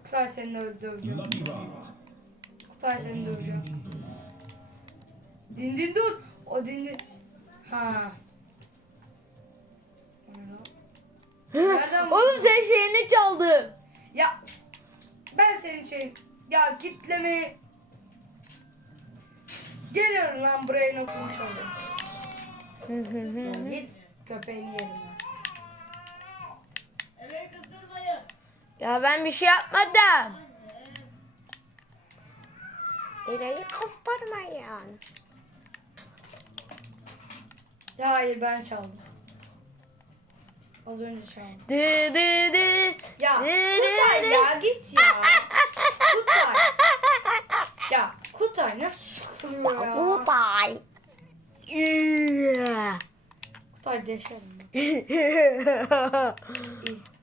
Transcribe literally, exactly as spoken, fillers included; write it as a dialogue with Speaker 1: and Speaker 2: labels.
Speaker 1: Kutay seni de döveceğim. Kutay seni döveceğim. Din din dur. O din din. Ha. Nereden
Speaker 2: Oğlum sen şeyini çaldın.
Speaker 1: Ya ben senin şeyin. Ya kitleme. Geliyorum lan buraya notumu çaldım. Ya git köpeğini yerim ben.
Speaker 3: Eve kızdırmayın.
Speaker 2: Ya ben bir şey yapmadım. Ereği kızdırmayın.
Speaker 1: Ya hayır ben çaldım. Az önce çaldım.
Speaker 2: Dı dı dı.
Speaker 1: Ya
Speaker 2: Dı
Speaker 1: Kutay
Speaker 2: dı
Speaker 1: ya git ya. Kutay. Ya Kutay nasıl çıkıyor ya?
Speaker 2: Kutay.
Speaker 1: Kutay deşerim. İyi.